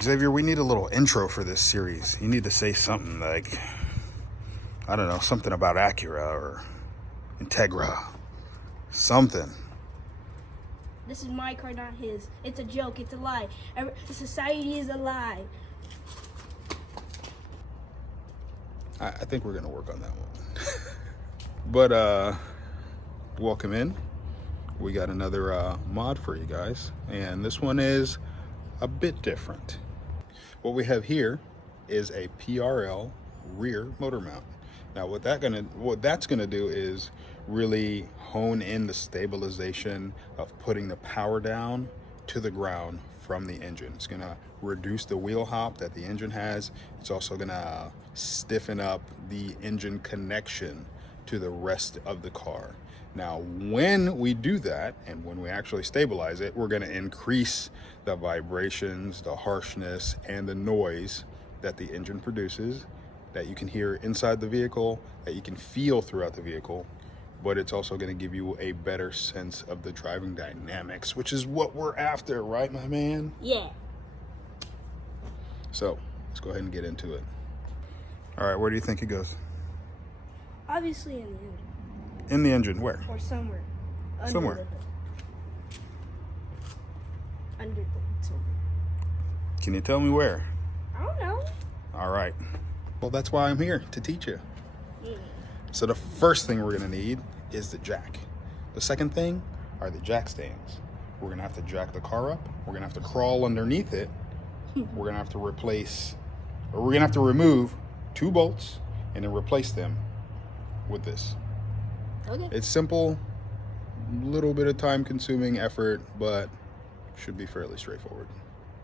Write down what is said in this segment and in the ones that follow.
Xavier, we need a little intro for this series. You need to say something like, I don't know, something about Acura or Integra. Something. This is my car, not his. It's a joke. It's a lie. The society is a lie. I think we're going to work on that one. But, welcome in. We got another mod for you guys. And this one is a bit different. What we have here is a PRL rear motor mount. Now what that's gonna do is really hone in the stabilization of putting the power down to the ground from the engine. It's gonna reduce the wheel hop that the engine has. It's also gonna stiffen up the engine connection to the rest of the car. Now, when we do that, and when we actually stabilize it, we're gonna increase the vibrations, the harshness, and the noise that the engine produces, that you can hear inside the vehicle, that you can feel throughout the vehicle, but it's also gonna give you a better sense of the driving dynamics, which is what we're after, right, my man? Yeah. So, let's go ahead and get into it. All right, where do you think it goes? Obviously in the engine. In the engine, where? Or somewhere. Under Somewhere. the hood. Under the hood somewhere. Can you tell me where? I don't know. All right. Well, that's why I'm here, to teach you. Yeah. So the first thing we're gonna need is the jack. The second thing are the jack stands. We're gonna have to jack the car up. We're gonna have to crawl underneath it. We're gonna have to remove 2 bolts and then replace them with this. Okay. It's simple, little bit of time consuming effort, but should be fairly straightforward.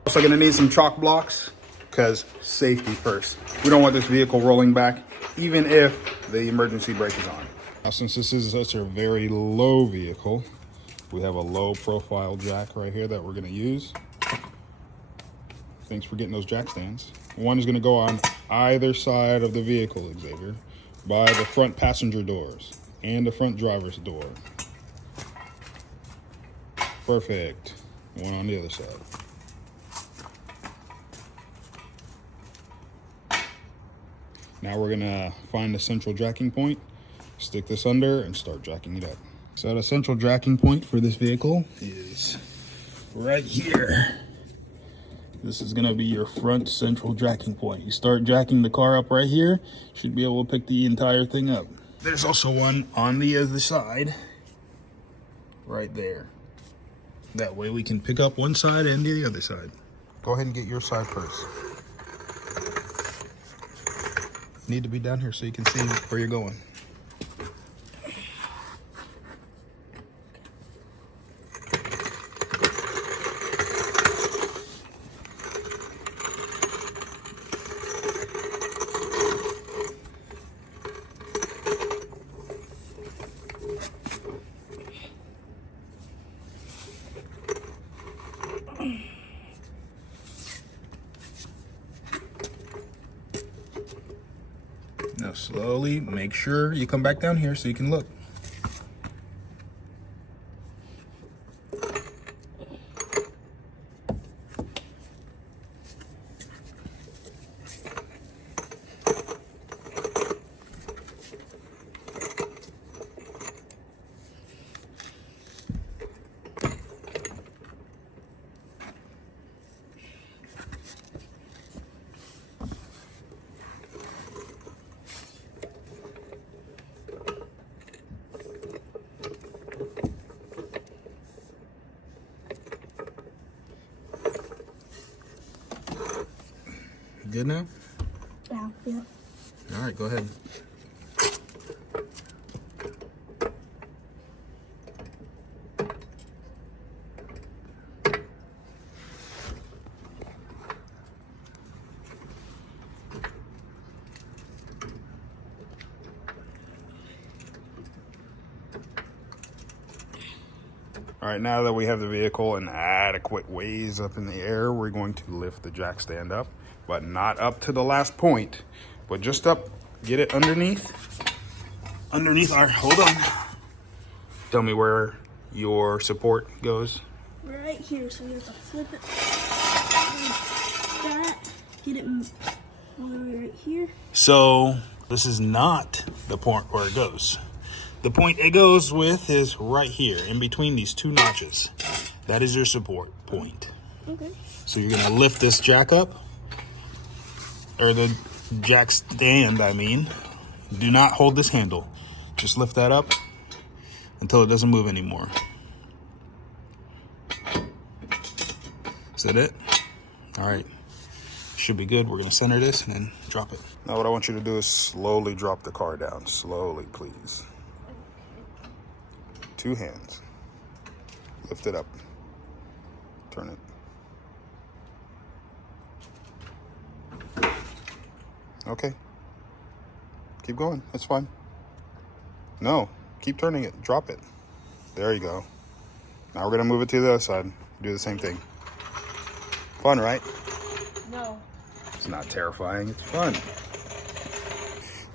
Also gonna need some chalk blocks, because safety first. We don't want this vehicle rolling back, even if the emergency brake is on. Now, since this is such a very low vehicle, we have a low profile jack right here that we're gonna use. Thanks for getting those jack stands. One is gonna go on either side of the vehicle, Xavier, by the front passenger doors and the front driver's door. Perfect. One on the other side. Now we're gonna find the central jacking point, stick this under, and start jacking it up. So the central jacking point for this vehicle is right here. This is gonna be your front central jacking point. You start jacking the car up right here, should be able to pick the entire thing up. There's also one on the other side, right there. That way we can pick up one side and the other side. Go ahead and get your side first. Need to be down here so you can see where you're going. Now slowly make sure you come back down here so you can look. Good now? Yeah. All right, go ahead. All right, now that we have the vehicle in adequate ways up in the air, we're going to lift the jack stand up, but not up to the last point, but just up, get it underneath our, hold on. Tell me where your support goes. Right here, so you have to flip it. Get it all the way right here. So this is not the point where it goes. The point it goes with is right here, in between these two notches. That is your support point. Okay. So you're gonna lift this jack up, or the jack stand, I mean. Do not hold this handle. Just lift that up until it doesn't move anymore. Is that it? All right. Should be good. We're gonna center this and then drop it. Now what I want you to do is slowly drop the car down. Slowly, please. 2 hands. Lift it up. Turn it. Okay. Keep going. It's fine. No. Keep turning it. Drop it. There you go. Now we're going to move it to the other side. Do the same thing. Fun, right? No. It's not terrifying. It's fun.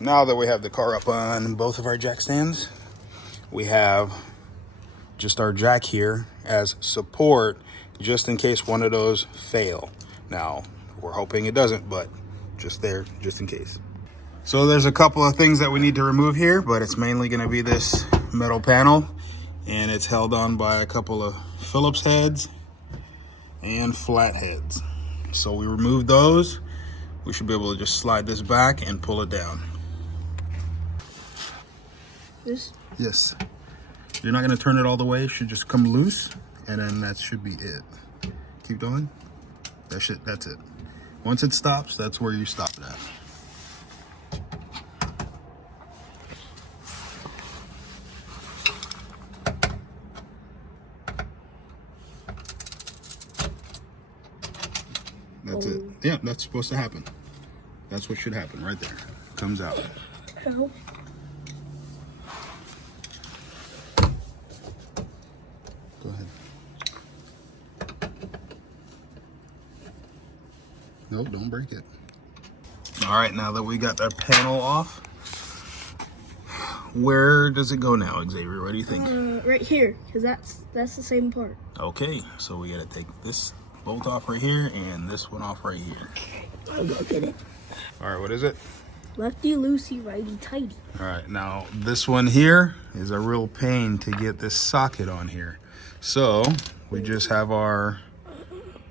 Now that we have the car up on both of our jack stands, we have just our jack here as support just in case one of those fail. Now, we're hoping it doesn't, but just there, just in case. So there's a couple of things that we need to remove here, but it's mainly going to be this metal panel, and it's held on by a couple of Phillips heads and flat heads. So we remove those. We should be able to just slide this back and pull it down. This? Yes. You're not going to turn it all the way. It should just come loose, and then that should be it. Keep going. That's it. Once it stops, that's where you stop it at. That's it. Yeah, that's supposed to happen. That's what should happen right there. Comes out. Ow. Go ahead. Nope, don't break it. All right, now that we got that panel off, where does it go now, Xavier? What do you think? Right here, because that's the same part. Okay, so we gotta take this bolt off right here and this one off right here. I'll go get it. All right, what is it? Lefty loosey, righty tighty. All right, now this one here is a real pain to get this socket on here. So we just have our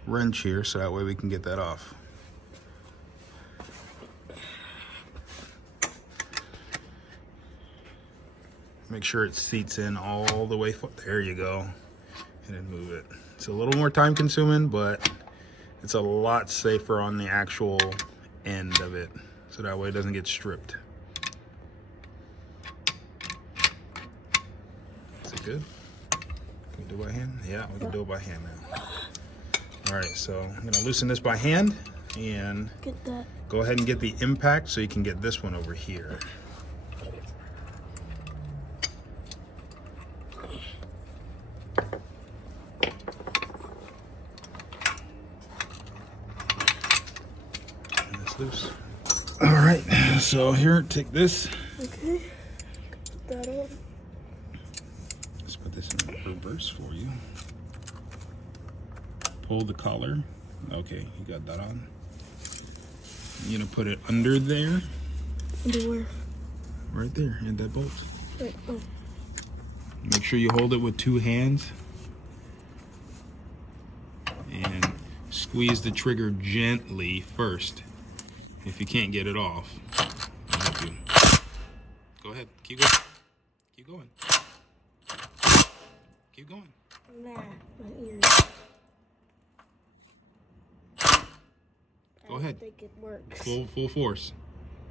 wrench here so that way we can get that off. Make sure it seats in all the way. There you go. And then move it. It's a little more time consuming, but it's a lot safer on the actual end of it. So that way it doesn't get stripped. Is it good? Can we do it by hand? Yeah, we can do it by hand now. All right, so I'm gonna loosen this by hand and Get that. go ahead and get the impact so you can get this one over here. Loose. All right, so here, take this. Okay. Put that on. Let's put this in reverse for you. Pull the collar. Okay, you got that on. You're gonna put it under there. Under where? Right there, in that bolt. Right. Oh. Make sure you hold it with 2 hands. And squeeze the trigger gently first. If you can't get it off, I'll help you. Go ahead, keep going. Keep going. Keep going. Nah, my ears. Go ahead. I think it works. Full force.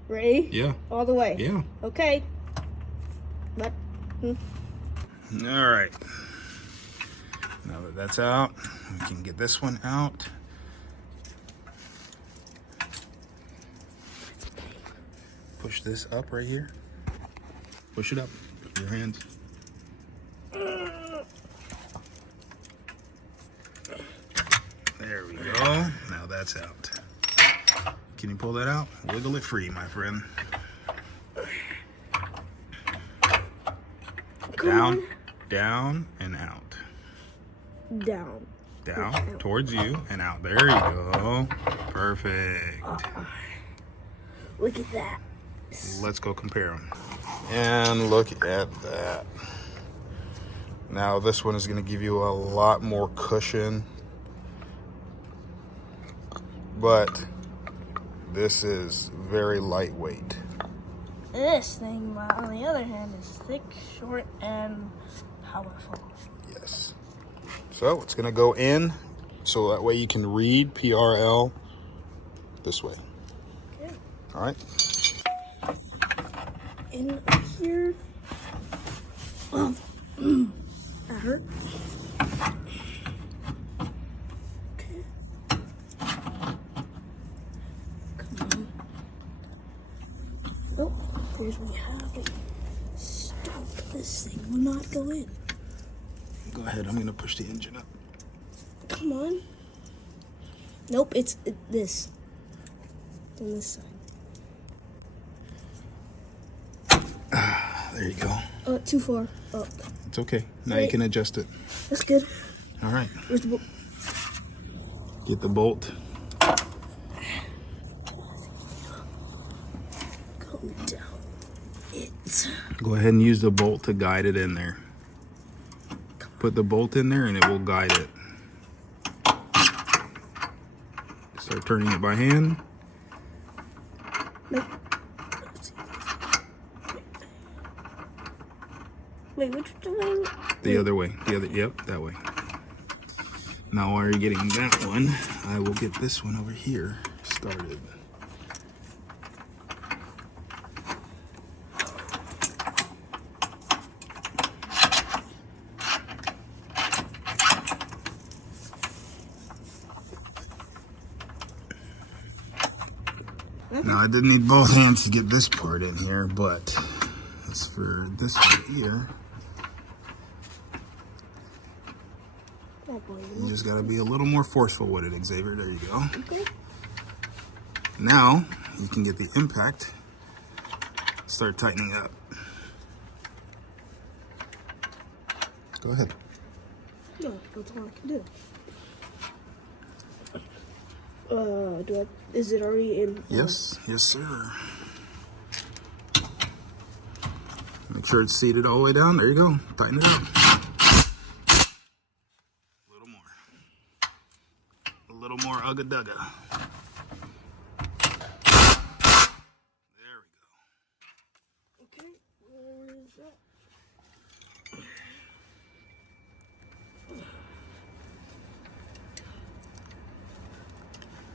Ready? Yeah. All the way. Yeah. Okay. But. All right. Now that that's out, we can get this one out. Push this up right here. Push it up. Your hands. There we go. Now that's out. Can you pull that out? Wiggle it free, my friend. Down, down, and out. Down. Down, towards you, and out. There you go. Perfect. Look at that. Let's go compare them. And look at that. Now this one is going to give you a lot more cushion, but this is very lightweight. This thing, on the other hand, is thick, short, and powerful. Yes. So it's going to go in, so that way you can read PRL this way. Okay. All right. In here. Oh, that hurt. Okay. Come on. Oh, there's we have it. Stop. This thing will not go in. Go ahead. I'm going to push the engine up. Come on. Nope, it's this. It's on this side. There you go. Too far up. It's okay. Now you can adjust it. That's good. All right. Where's the bolt? Get the bolt. Go down it. Go ahead and use the bolt to guide it in there. Put the bolt in there and it will guide it. Start turning it by hand. Nope. Wait, which way? The other way. Yep, that way. Now while you're getting that one, I will get this one over here started. Now I did need both hands to get this part in here, but as for this one here, you just gotta be a little more forceful with it, Xavier. There you go. Okay. Now you can get the impact, start tightening up. Go ahead. No, that's all I can do. Is it already in? Yes, yes, sir. Make sure it's seated all the way down. There you go. Tighten it up. A little more. A little more ugga dugga. There we go. Okay, where is that?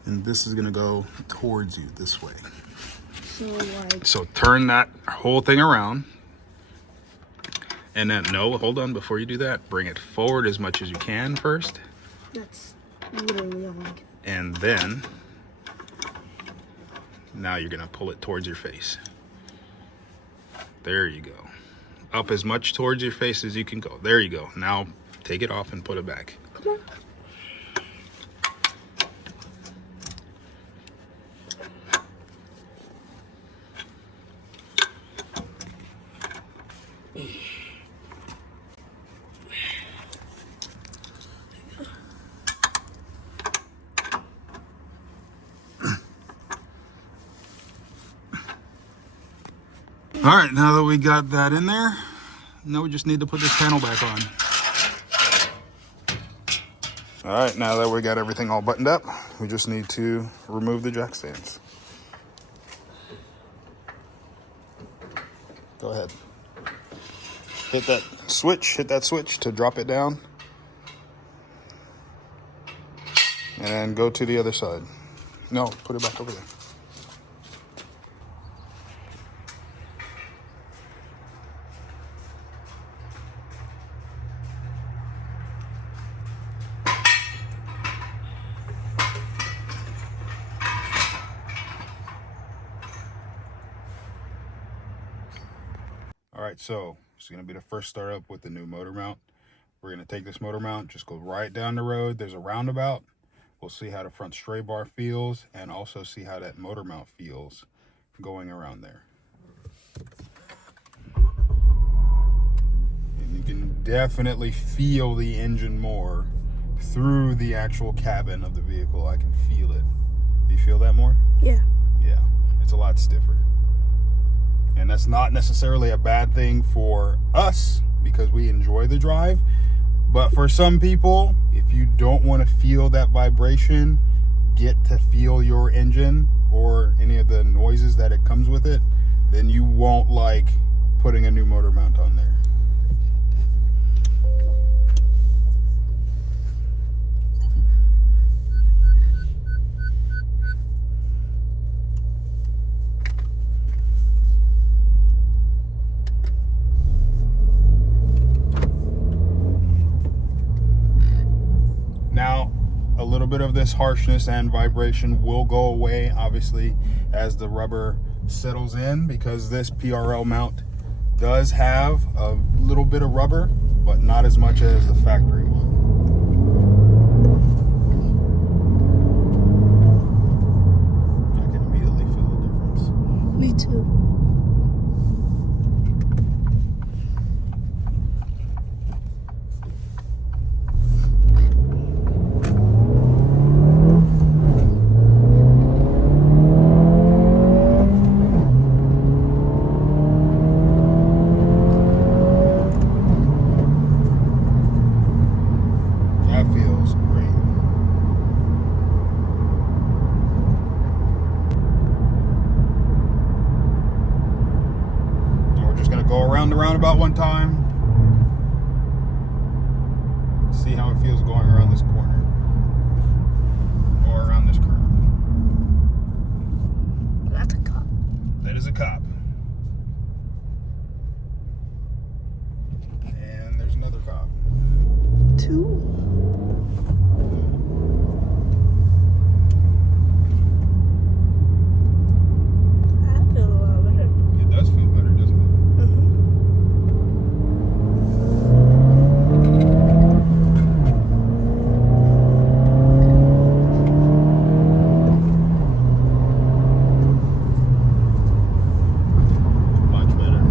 And this is gonna go towards you this way. So like. So turn that whole thing around. And then, no, hold on, before you do that, bring it forward as much as you can first. That's literally all I can. And then, now you're gonna pull it towards your face. There you go. Up as much towards your face as you can go. There you go. Now, take it off and put it back. Come on. All right, now that we got that in there, now we just need to put this panel back on. All right, now that we got everything all buttoned up, we just need to remove the jack stands. Go ahead. Hit that switch to drop it down. And then go to the other side. No, put it back over there. All right, so it's gonna be the first start up with the new motor mount. We're gonna take this motor mount, just go right down the road. There's a roundabout. We'll see how the front stray bar feels and also see how that motor mount feels going around there. And you can definitely feel the engine more through the actual cabin of the vehicle. I can feel it. You feel that more? Yeah. Yeah, it's a lot stiffer. And that's not necessarily a bad thing for us because we enjoy the drive. But for some people, if you don't want to feel that vibration, get to feel your engine or any of the noises that it comes with it, then you won't like putting a new motor mount on there. Now, a little bit of this harshness and vibration will go away, obviously, as the rubber settles in, because this PRL mount does have a little bit of rubber, but not as much as the factory one. I can immediately feel the difference. Me too. That feels great. And we're just going to go around the roundabout one time. See how it feels going around this corner. Or around this curve. That's a cop. That is a cop. And there's another cop. 2. I feel a lot better. It does feel better, doesn't it? Much better.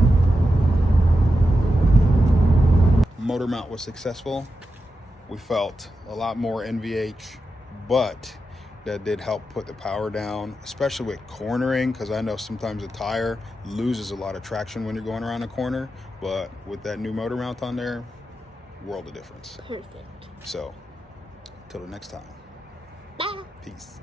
Motor mount was successful. We felt a lot more NVH, but that did help put the power down, especially with cornering, because I know sometimes a tire loses a lot of traction when you're going around a corner, but with that new motor mount on there, world of difference. Perfect. So, till the next time. Bye. Peace.